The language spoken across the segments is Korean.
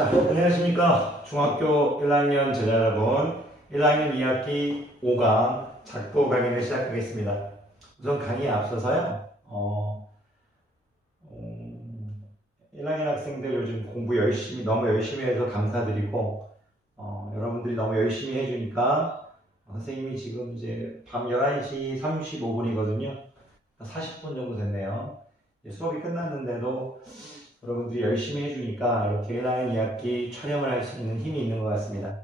자, 안녕하십니까. 중학교 1학년 제자 여러분. 1학년 2학기 5강 작도 강의를 시작하겠습니다. 우선 강의에 앞서서요, 1학년 학생들 요즘 공부 너무 열심히 해서 감사드리고, 여러분들이 너무 열심히 해주니까, 선생님이 지금 이제 밤 11시 35분이거든요. 40분 정도 됐네요. 수업이 끝났는데도 여러분들이 열심히 해주니까 이렇게 1학년 2학기 촬영을 할 수 있는 힘이 있는 것 같습니다.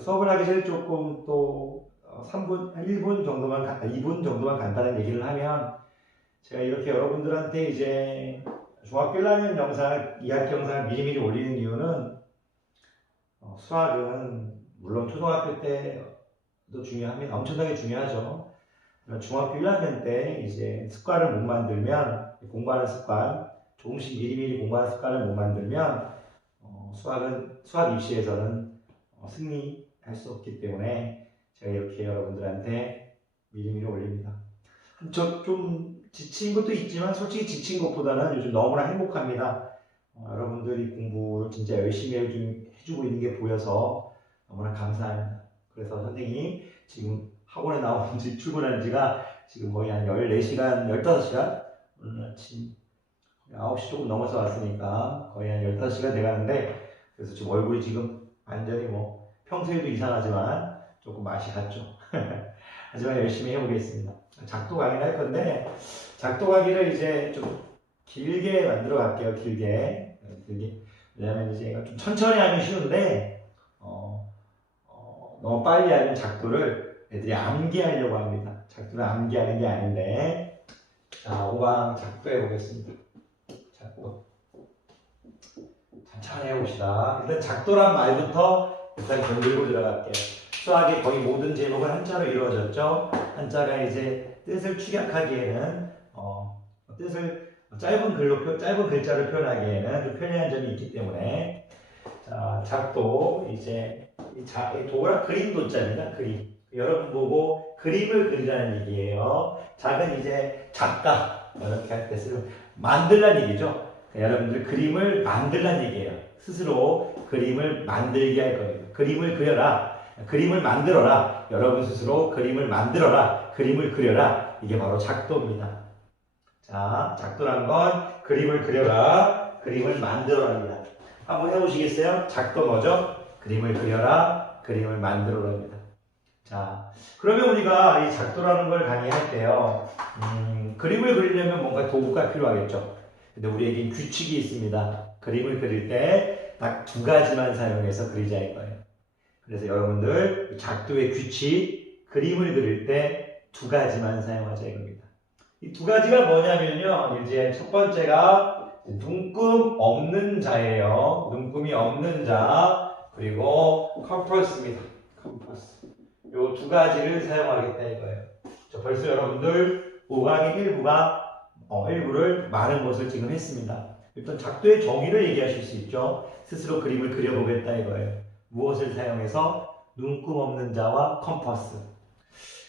수업을 하기 전에 조금 또 1분 정도만, 2분 정도만 간단한 얘기를 하면, 제가 이렇게 여러분들한테 이제 중학교 1학년 영상, 2학기 영상을 미리미리 올리는 이유는, 수학은 물론 초등학교 때도 중요합니다. 엄청나게 중요하죠. 중학교 1학년 때 이제 습관을 못 만들면, 공부하는 습관, 조금씩 미리미리 공부하는 습관을 못 만들면 수학 입시에서는 승리할 수 없기 때문에 제가 이렇게 여러분들한테 미리미리 올립니다. 좀 지친 것도 있지만 솔직히 지친 것보다는 요즘 너무나 행복합니다. 여러분들이 공부를 진짜 열심히 해주고 있는 게 보여서 너무나 감사합니다. 그래서 선생님 지금 학원에 나온 지 출근한 지가 지금 거의 한 14시간, 15시간? 오늘 아침 9시 조금 넘어서 왔으니까 거의 한 15시간 돼가는데, 그래서 지금 얼굴이 지금 완전히 평소에도 이상하지만 조금 맛이 갔죠. 하지만 열심히 해보겠습니다. 작도 강의를 할 건데, 작도 강의를 이제 좀 길게 만들어 갈게요. 길게. 왜냐면 이제 좀 천천히 하면 쉬운데, 너무 빨리 하면 작도를 애들이 암기하려고 합니다. 작도를 암기하는 게 아닌데, 자, 5강 작도 해보겠습니다. 작도. 천천히 해봅시다. 일단 작도란 말부터 일단 건들고 들어갈게요. 수학의 거의 모든 제목은 한자로 이루어졌죠. 한자가 이제 뜻을 축약하기에는, 뜻을 짧은 글자로 표현하기에는 좀 편리한 점이 있기 때문에, 자, 작도, 이제, 이 도가 그림 도자입니다. 그림. 여러분 보고 그림을 그리라는 얘기예요. 작은 이제 작가, 이렇게 할 때 쓰는 만들라는 얘기죠. 여러분들 그림을 만들라는 얘기예요. 스스로 그림을 만들게 할 겁니다. 그림을 그려라. 그림을 만들어라. 여러분 스스로 그림을 만들어라. 그림을 그려라. 이게 바로 작도입니다. 자, 작도란 건 그림을 그려라. 그림을 만들어랍니다. 한번 해보시겠어요? 작도 뭐죠? 그림을 그려라. 그림을 만들어랍니다. 자, 그러면 우리가 이 작도라는 걸 강의할 때요, 그림을 그리려면 뭔가 도구가 필요하겠죠. 근데 우리에겐 규칙이 있습니다. 그림을 그릴 때 딱 2가지만 사용해서 그리자 이거예요. 그래서 여러분들 작도의 규칙, 그림을 그릴 때 2가지만 사용하자 이겁니다. 이 2가지가 뭐냐면요, 이제 첫 번째가 눈금 없는 자예요. 눈금이 없는 자, 그리고 컴퍼스입니다. 컴퍼스. 요 2가지를 사용하겠다 이거예요. 벌써 여러분들 5강의 일부를 많은 것을 지금 했습니다. 일단 작도의 정의를 얘기하실 수 있죠. 스스로 그림을 그려보겠다 이거예요. 무엇을 사용해서? 눈금 없는 자와 컴퍼스.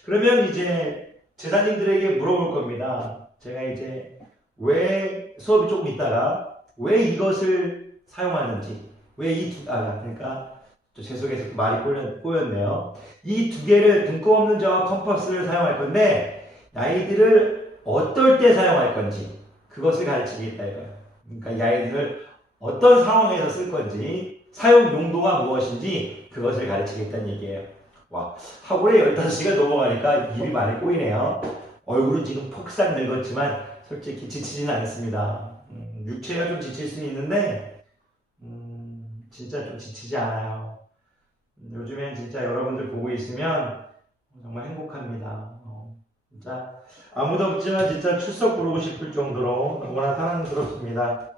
그러면 이제 제자님들에게 물어볼 겁니다. 제가 이제 왜 수업이 조금 있다가 왜 이것을 사용하는지, 그러니까 제 속에서 말이 꼬였네요. 이 2개를, 눈금 없는 자와 컴퍼스를 사용할 건데, 아이들을 어떨 때 사용할 건지 그것을 가르치겠다 이거예요. 그러니까 이 아이들을 어떤 상황에서 쓸 건지, 사용 용도가 무엇인지 그것을 가르치겠다는 얘기예요. 와, 학원에 15시간 넘어가니까 입이 많이 꼬이네요. 얼굴은 지금 폭삭 늙었지만 솔직히 지치지는 않습니다. 육체가 좀 지칠 수는 있는데 진짜 좀 지치지 않아요. 요즘엔 진짜 여러분들 보고 있으면 정말 행복합니다. 진짜 아무도 없지만 진짜 출석 부르고 싶을 정도로 너무나 사랑스럽습니다.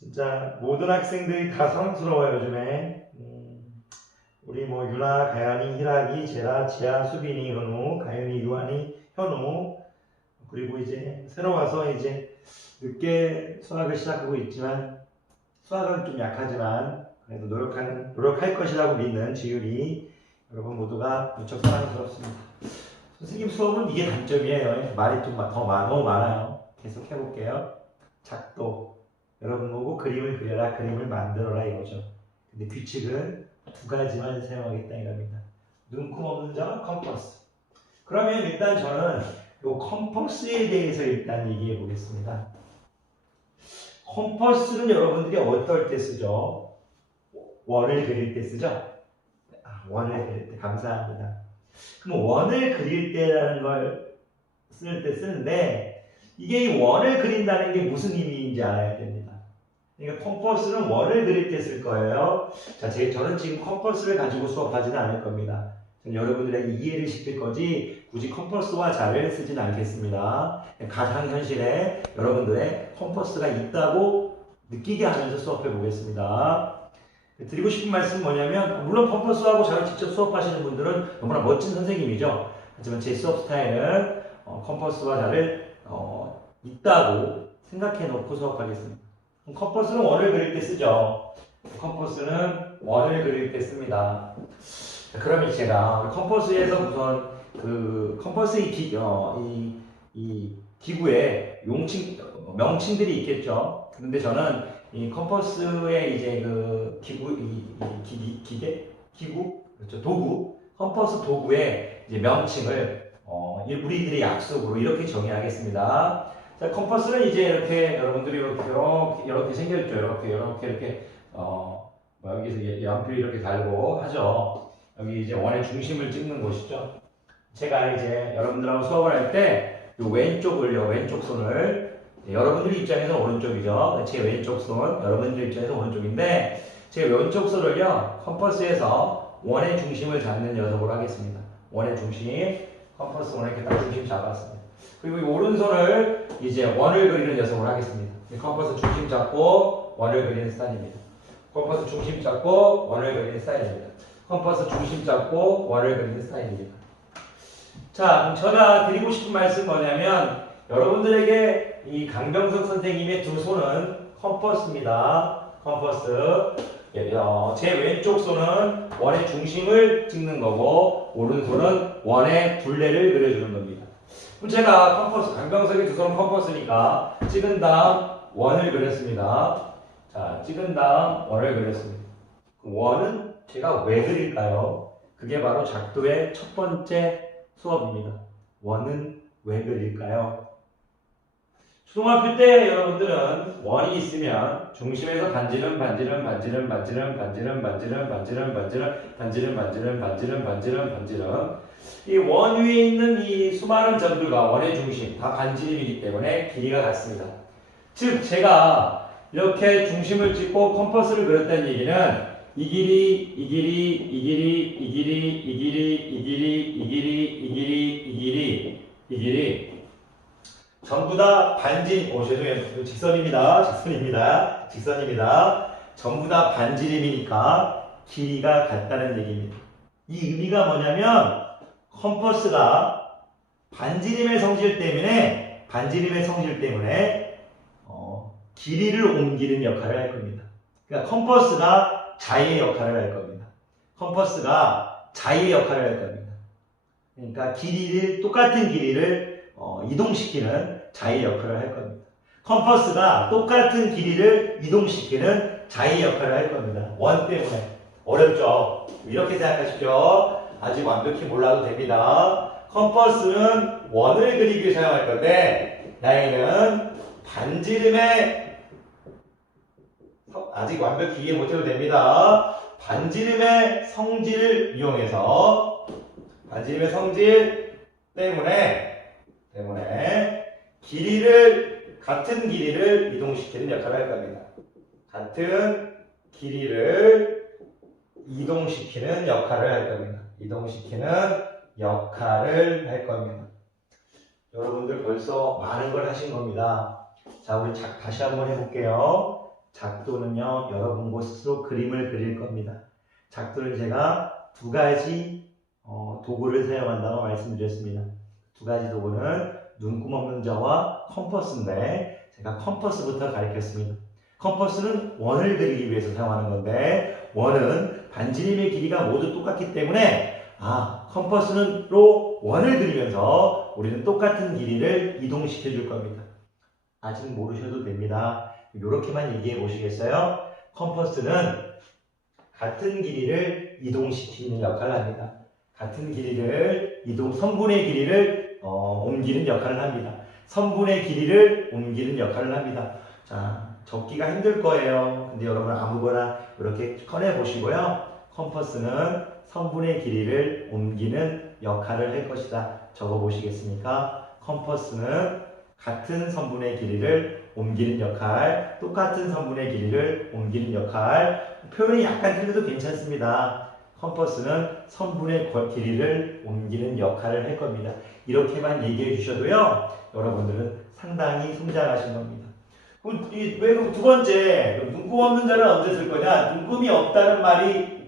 진짜 모든 학생들이 다 사랑스러워요 요즘에. 우리 유나, 가연이, 희락이, 제라, 지아, 수빈이, 현우, 가연이, 유한이, 현우, 그리고 이제 새로 와서 이제 늦게 수학을 시작하고 있지만, 수학은 좀 약하지만 그래도 노력할 것이라고 믿는 지율이, 여러분 모두가 무척 사랑스럽습니다. 선생님 수업은 이게 단점이에요. 말이 좀 너무 많아요. 계속 해볼게요. 작도. 여러분 보고 그림을 그려라, 그림을 만들어라 이거죠. 근데 규칙은 두 가지만 사용하겠다 이겁니다. 눈금 없는 자와 컴퍼스. 그러면 일단 저는 이 컴퍼스에 대해서 일단 얘기해 보겠습니다. 컴퍼스는 여러분들이 어떨 때 쓰죠? 원을 그릴 때 쓰죠? 원을 그릴 때 감사합니다. 그럼 원을 그릴 때라는 걸 쓸 때 쓰는데 이게 이 원을 그린다는 게 무슨 의미인지 알아야 됩니다. 그러니까 컴퍼스는 원을 그릴 때 쓸 거예요. 자, 저는 지금 컴퍼스를 가지고 수업하지는 않을 겁니다. 여러분들에게 이해를 시킬 거지 굳이 컴퍼스와 자를 쓰진 않겠습니다. 가상현실에 여러분들의 컴퍼스가 있다고 느끼게 하면서 수업해 보겠습니다. 드리고 싶은 말씀은 뭐냐면 물론 컴퍼스하고 자를 직접 수업하시는 분들은 너무나 멋진 선생님이죠. 하지만 제 수업 스타일은 컴퍼스와 자를 있다고 생각해 놓고 수업하겠습니다. 컴퍼스는 원을 그릴 때 쓰죠. 컴퍼스는 원을 그릴 때 씁니다. 그러면 제가 컴퍼스에서 우선 그 컴퍼스의 이 기구에 명칭들이 있겠죠. 그런데 저는 이 컴퍼스의 이제 그 기구, 그렇죠. 도구, 컴퍼스 도구의 이제 명칭을 우리들의 약속으로 이렇게 정의하겠습니다. 자, 컴퍼스는 이제 이렇게 여러분들이 이렇게 생겼죠. 이렇게 여기서 연필 이렇게 달고 하죠. 여기 이제 원의 중심을 찍는 곳이죠. 제가 이제 여러분들하고 수업을 할 때 이 왼쪽 손을 여러분들 입장에서 오른쪽이죠. 제 왼쪽 손, 여러분들 입장에서 오른쪽인데 제 왼쪽 손을요 컴퍼스에서 원의 중심을 잡는 녀석으로 하겠습니다. 원의 중심, 컴퍼스 원에 이렇게 딱 중심 잡았습니다. 그리고 이 오른손을 이제 원을 그리는 녀석으로 하겠습니다. 컴퍼스 중심 잡고 원을 그리는 스타일입니다. 컴퍼스 중심 잡고 원을 그리는 스타일입니다. 컴퍼스 중심 잡고 원을 그리는 스타일입니다. 자, 제가 드리고 싶은 말씀은 뭐냐면 여러분들에게 이 강병석 선생님의 두 손은 컴퍼스입니다. 컴퍼스. 제 왼쪽 손은 원의 중심을 찍는 거고 오른손은 원의 둘레를 그려주는 겁니다. 그럼 제가 강병석의 두 손은 컴퍼스니까 찍은 다음 원을 그렸습니다. 자, 찍은 다음 원을 그렸습니다. 원은 제가 왜 그릴까요? 그게 바로 작도의 첫 번째 수업입니다. 원은 왜 그릴까요? 초등학교 때 여러분들은 원이 있으면 중심에서 반지름 이 원 위에 있는 이 수많은 점들과 원의 중심 다 반지름이기 때문에 길이가 같습니다. 즉 제가 이렇게 중심을 찍고 컴퍼스를 그렸다는 얘기는 이 길이 전부 다 죄송해요. 직선입니다. 전부 다 반지름이니까 길이가 같다는 얘기입니다. 이 의미가 뭐냐면 컴퍼스가 반지름의 성질 때문에 길이를 옮기는 역할을 할 겁니다. 그러니까 컴퍼스가 자의 역할을 할 겁니다. 그러니까 똑같은 길이를 이동시키는 자의 역할을 할 겁니다. 컴퍼스가 똑같은 길이를 이동시키는 자의 역할을 할 겁니다. 원 때문에. 어렵죠? 이렇게 생각하십시오. 아직 완벽히 몰라도 됩니다. 컴퍼스는 원을 그리기 위해 사용할 건데 나에는 반지름의 아직 완벽히 이해 못해도 됩니다. 반지름의 성질을 이용해서 반지름의 성질 때문에 같은 길이를 이동시키는 역할을 할 겁니다. 같은 길이를 이동시키는 역할을 할 겁니다. 여러분들 벌써 많은 걸 하신 겁니다. 자, 우리 다시 한번 해볼게요. 작도는요, 여러분 스스로 그림을 그릴 겁니다. 작도를 제가 두 가지 도구를 사용한다고 말씀드렸습니다. 두 가지 도구는 눈금 없는 자와 컴퍼스인데 제가 컴퍼스부터 가르쳤습니다. 컴퍼스는 원을 그리기 위해서 사용하는 건데 원은 반지름의 길이가 모두 똑같기 때문에 컴퍼스로 원을 그리면서 우리는 똑같은 길이를 이동시켜 줄 겁니다. 아직 모르셔도 됩니다. 이렇게만 얘기해 보시겠어요? 컴퍼스는 같은 길이를 이동시키는 역할을 합니다. 같은 길이를 선분의 길이를 옮기는 역할을 합니다. 선분의 길이를 옮기는 역할을 합니다. 자, 적기가 힘들 거예요. 근데 여러분 아무거나 이렇게 꺼내 보시고요. 컴퍼스는 선분의 길이를 옮기는 역할을 할 것이다. 적어 보시겠습니까? 컴퍼스는 같은 선분의 길이를 옮기는 역할, 똑같은 선분의 길이를 옮기는 역할. 표현이 약간 틀려도 괜찮습니다. 컴퍼스는 선분의 길이를 옮기는 역할을 할 겁니다. 이렇게만 얘기해 주셔도요, 여러분들은 상당히 성장하신 겁니다. 그럼 왜 두 번째, 눈금 없는 자는 언제 쓸 거냐? 눈금이 없다는 말이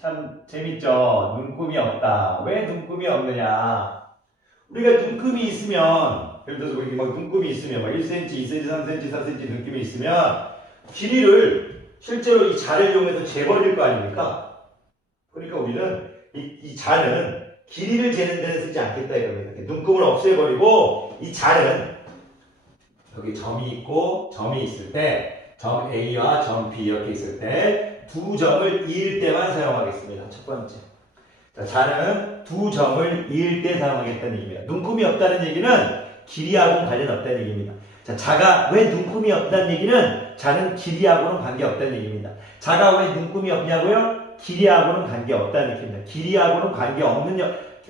참 재밌죠? 눈금이 없다. 왜 눈금이 없느냐? 우리가 눈금이 있으면, 예를 들어서 우리 막 눈금이 있으면, 막 1cm, 2cm, 3cm, 4cm 눈금이 있으면, 길이를 실제로 이 자를 이용해서 재버릴 거 아닙니까? 그러니까 우리는 이 자는 길이를 재는 데는 쓰지 않겠다 이겁니다. 눈금을 없애버리고 이 자는 여기 점이 있고 점이 있을 때 점 A와 점 B 이렇게 있을 때 두 점을 이을 때만 사용하겠습니다. 첫 번째. 자, 자는 두 점을 이을 때 사용하겠다는 얘기입니다. 눈금이 없다는 얘기는 길이하고는 관련 없다는 얘기입니다. 자, 자가 왜 눈금이 없다는 얘기는 자는 길이하고는 관계없다는 얘기입니다. 자가 왜 눈금이 없냐고요? 길이하고는 관계없다는 얘기입니다. 길이하고는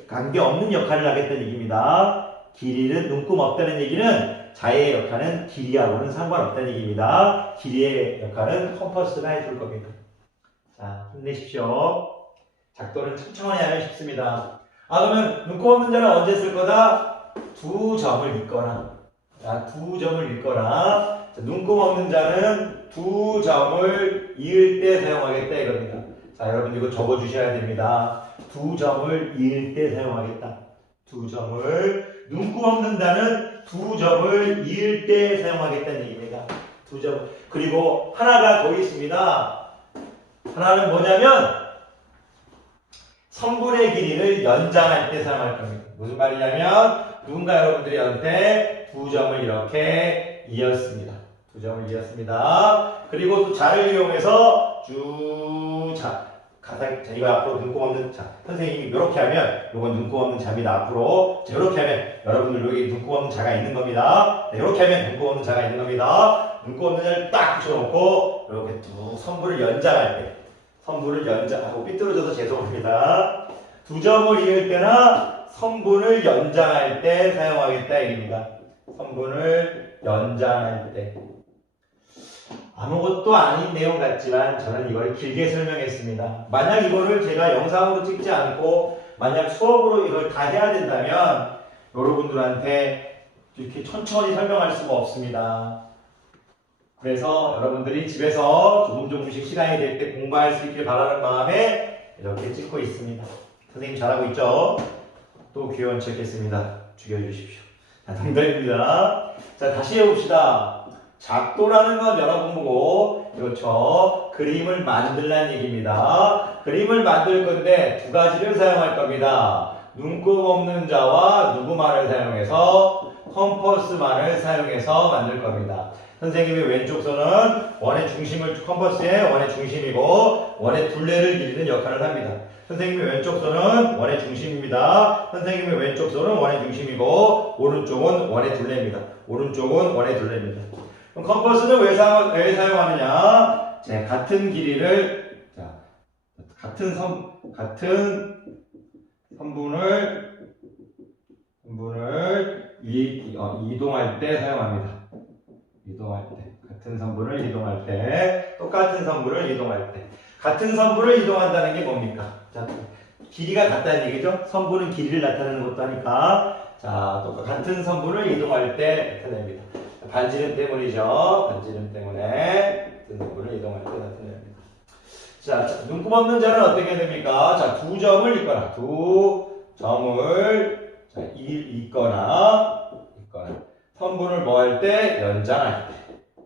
관계없는 역할을 하겠다는 얘기입니다. 길이는 눈금 없다는 얘기는 자의 역할은 길이하고는 상관없다는 얘기입니다. 길이의 역할은 컴퍼스가 해줄 겁니다. 자, 힘내십시오. 작도는 천천히 하면 쉽습니다. 그러면 눈금 없는 자는 언제 쓸 거다? 두 점을 읽거나. 자, 두 점을 읽거나. 자, 눈금 없는 자는 두 점을 이을 때 사용하겠다 이겁니다. 자, 여러분 이거 적어 주셔야 됩니다. 두 점을 이을 때 사용하겠다. 두 점을. 눈금 없는 자는 두 점을 이을 때 사용하겠다는 얘기입니다. 두 점. 그리고 하나가 더 있습니다. 하나는 뭐냐면 선분의 길이를 연장할 때 사용할 겁니다. 무슨 말이냐면 누군가 여러분들이 한테 두 점을 이렇게 이었습니다. 두 점을 이었습니다. 그리고 또 자를 이용해서 자, 이거 앞으로 눈금 없는 자. 선생님이 이렇게 하면 이건 눈금 없는 자입니다. 앞으로 자, 이렇게 하면 여러분들 여기 눈금 없는 자가 있는 겁니다. 자, 이렇게 하면 눈금 없는 자가 있는 겁니다. 눈금 없는 자를 딱 붙여놓고 이렇게 두 선분을 연장할 때 선분을 연장하고 삐뚤어져서 죄송합니다. 두 점을 이을 때나 선분을 연장할 때 사용하겠다 얘기입니다. 선분을 연장할 때. 아무것도 아닌 내용 같지만 저는 이걸 길게 설명했습니다. 만약 이거를 제가 영상으로 찍지 않고 만약 수업으로 이걸 다 해야 된다면 여러분들한테 이렇게 천천히 설명할 수가 없습니다. 그래서 여러분들이 집에서 조금씩 시간이 될 때 공부할 수 있길 바라는 마음에 이렇게 찍고 있습니다. 선생님 잘하고 있죠? 또 귀여운 척 했습니다. 죽여주십시오. 자, 농담입니다. 자, 다시 해봅시다. 작도라는 건 여러분 보고 그렇죠. 그림을 만들라는 얘기입니다. 그림을 만들 건데 두 가지를 사용할 겁니다. 눈금 없는 자와 누구만을 사용해서 컴퍼스만을 사용해서 만들 겁니다. 선생님의 왼쪽 손은 원의 중심을 컴퍼스의 원의 중심이고 원의 둘레를 그리는 역할을 합니다. 선생님의 왼쪽 손은 원의 중심입니다. 선생님의 왼쪽 손은 원의 중심이고 오른쪽은 원의 둘레입니다. 오른쪽은 원의 둘레입니다. 그럼 컴퍼스는 왜 사용하느냐? 자, 같은 길이를 같은 선분을 이동할 때 사용합니다. 이동할 때. 같은 선분을 이동할 때. 똑같은 선분을 이동할 때. 같은 선분을 이동한다는 게 뭡니까? 자, 길이가 같다는 얘기죠? 선분은 길이를 나타내는 것도 하니까. 자, 같은 선분을 이동할 때 나타냅니다. 반지름 때문이죠. 반지름 때문에. 같은 선분을 이동할 때 나타냅니다. 자, 눈금 없는 자는 어떻게 됩니까? 자, 두 점을 읽거나. 두 점을 읽거나. 선분을 뭐 할 때? 연장할 때.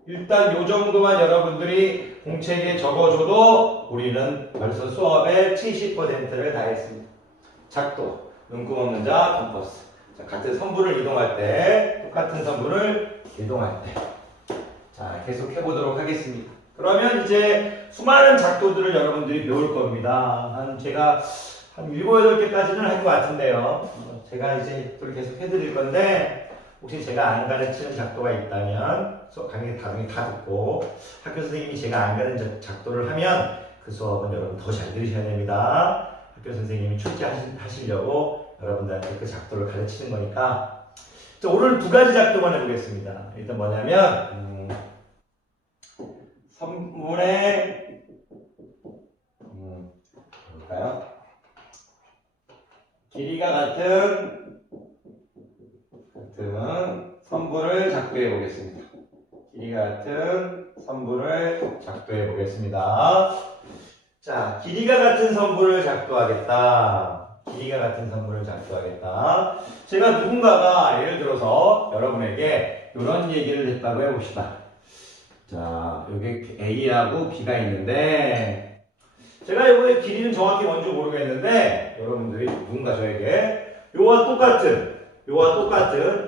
일단 요 정도만 여러분들이 공책에 적어줘도 우리는 벌써 수업의 70%를 다 했습니다. 작도, 눈금 없는 자, 컴퍼스. 자, 같은 선분을 이동할 때, 똑같은 선분을 이동할 때. 자, 계속 해보도록 하겠습니다. 그러면 이제 수많은 작도들을 여러분들이 배울 겁니다. 제가 한 7, 8개까지는 할 것 같은데요. 제가 이제 그걸 계속 해드릴 건데, 혹시 제가 안 가르치는 작도가 있다면, 강의 나중에 다 듣고, 학교 선생님이 제가 안 가르치는 작도를 하면, 그 수업은 여러분 더 잘 들으셔야 됩니다. 학교 선생님이 출제하시려고 여러분들한테 그 작도를 가르치는 거니까. 자, 오늘 2가지 작도만 해보겠습니다. 일단 뭐냐면, 선분의, 볼까요? 길이가 같은 선분을 작도해 보겠습니다. 길이가 같은 선분을 작도해 보겠습니다. 자, 길이가 같은 선분을 작도하겠다. 길이가 같은 선분을 작도하겠다. 제가 누군가가 예를 들어서 여러분에게 이런 얘기를 했다고 해봅시다. 자, 여기 A하고 B가 있는데, 제가 이거의 길이는 정확히 뭔지 모르겠는데, 여러분들이 누군가 저에게 요와 똑같은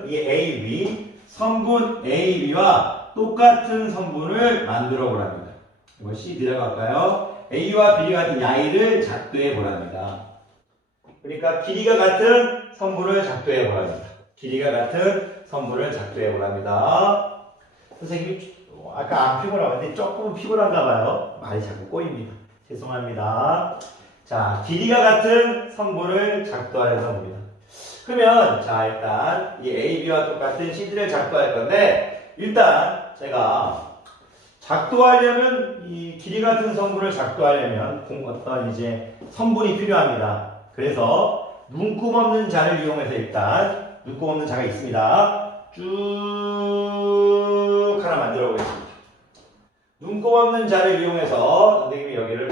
이 AB, 선분 AB와 똑같은 선분을 만들어 보랍니다. 이거 C 들어갈까요? A와 B 같은 야이를 작도해 보랍니다. 그러니까 길이가 같은 선분을 작도해 보랍니다. 길이가 같은 선분을 작도해 보랍니다. 선생님이 아까 안 피곤한데 조금 피곤한가 봐요. 말이 자꾸 꼬입니다. 죄송합니다. 자, 길이가 같은 선분을 작도하려는 겁니다. 그러면 자, 일단 이 AB와 똑같은 CD를 작도할 건데, 일단 제가 작도하려면 이 길이 같은 선분을 작도하려면 어떤 이제 선분이 필요합니다. 그래서 눈곱 없는 자를 이용해서 일단 눈곱 없는 자가 있습니다. 쭉 하나 만들어 보겠습니다. 눈곱 없는 자를 이용해서 선생님이 여기를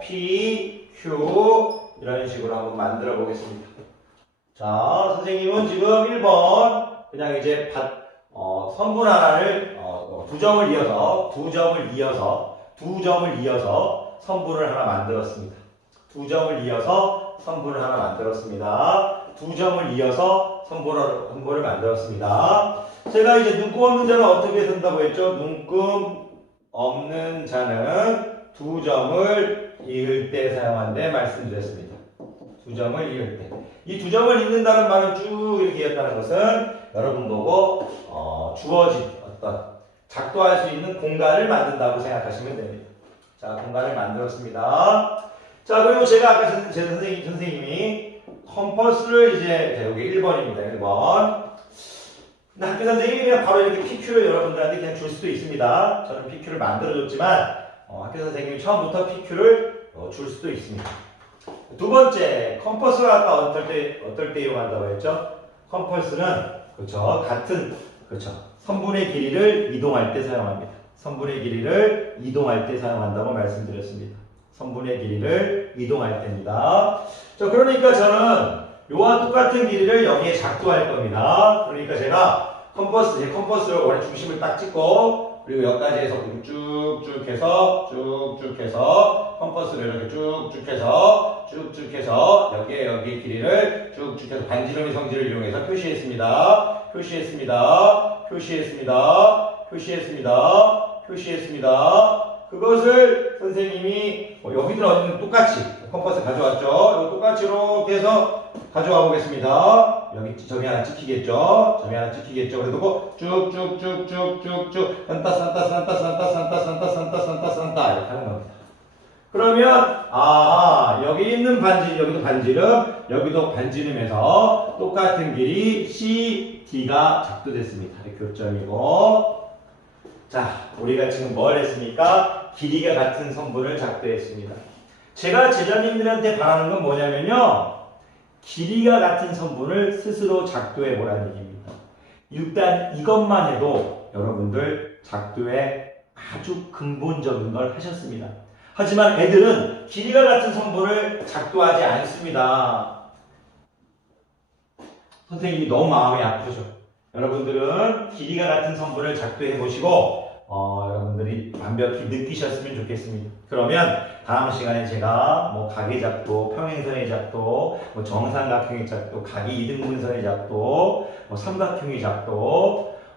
P, Q 이런 식으로 한번 만들어 보겠습니다. 자, 선생님은 지금 1번 그냥 이제 선분 하나를 두 점을 이어서 선분을 하나 만들었습니다. 두 점을 이어서 선분을 하나 만들었습니다. 두 점을 이어서 선분을 만들었습니다. 제가 이제 눈곱 없는 자는 어떻게 쓴다고 했죠? 눈곱 없는 자는 두 점을 이을 때 사용한대 말씀드렸습니다. 두 점을 이을 때. 이 두 점을 잇는다는 말은 쭉 이렇게 이었다는 것은 여러분 보고 주어진 어떤 작도할 수 있는 공간을 만든다고 생각하시면 됩니다. 자, 공간을 만들었습니다. 자, 그리고 제가 아까 제 선생님이 컴퍼스를 이제 여기 1번입니다. 1번. 근데 학교 선생님이 그냥 바로 이렇게 PQ를 여러분들한테 그냥 줄 수도 있습니다. 저는 PQ를 만들어줬지만 학교 선생님이 처음부터 PQ를 줄 수도 있습니다. 두 번째, 컴퍼스가 아까 어떨 때 이용한다고 했죠? 컴퍼스는 선분의 길이를 이동할 때 사용합니다. 선분의 길이를 이동할 때 사용한다고 말씀드렸습니다. 선분의 길이를 이동할 때입니다. 자, 그러니까 저는 요와 똑같은 길이를 여기에 작도할 겁니다. 그러니까 제가 제 컴퍼스를 원래 중심을 딱 찍고, 그리고 여기까지 해서 쭉쭉 해서 컴퍼스를 이렇게 쭉쭉 해서 여기 길이를 쭉쭉 해서 반지름의 성질을 이용해서 표시했습니다. 그것을 선생님이 여기는 어디든 똑같이 컴퍼스 가져왔죠. 이거 똑같이 이렇게 해서 가져와 보겠습니다. 여기 점이 하나 찍히겠죠. 그래도 쭉쭉쭉쭉쭉쭉 산타 이렇게 하는 겁니다. 그러면 여기 있는 반지름, 여기도 반지름, 여기도 반지름에서 똑같은 길이 C, D가 작도됐습니다. 교점이고. 자, 우리가 지금 뭘 했습니까? 길이가 같은 선분을 작도했습니다. 제가 제자님들한테 바라는 건 뭐냐면요, 길이가 같은 선분을 스스로 작도해 보라는 얘기입니다. 일단 이것만 해도 여러분들 작도에 아주 근본적인 걸 하셨습니다. 하지만 애들은 길이가 같은 선분을 작도하지 않습니다. 선생님이 너무 마음이 아프죠. 여러분들은 길이가 같은 선분을 작도해 보시고 여러분들이 완벽히 느끼셨으면 좋겠습니다. 그러면 다음 시간에 제가 각의 작도, 평행선의 작도, 정삼각형의 작도, 각이 이등분선의 작도, 삼각형의 작도,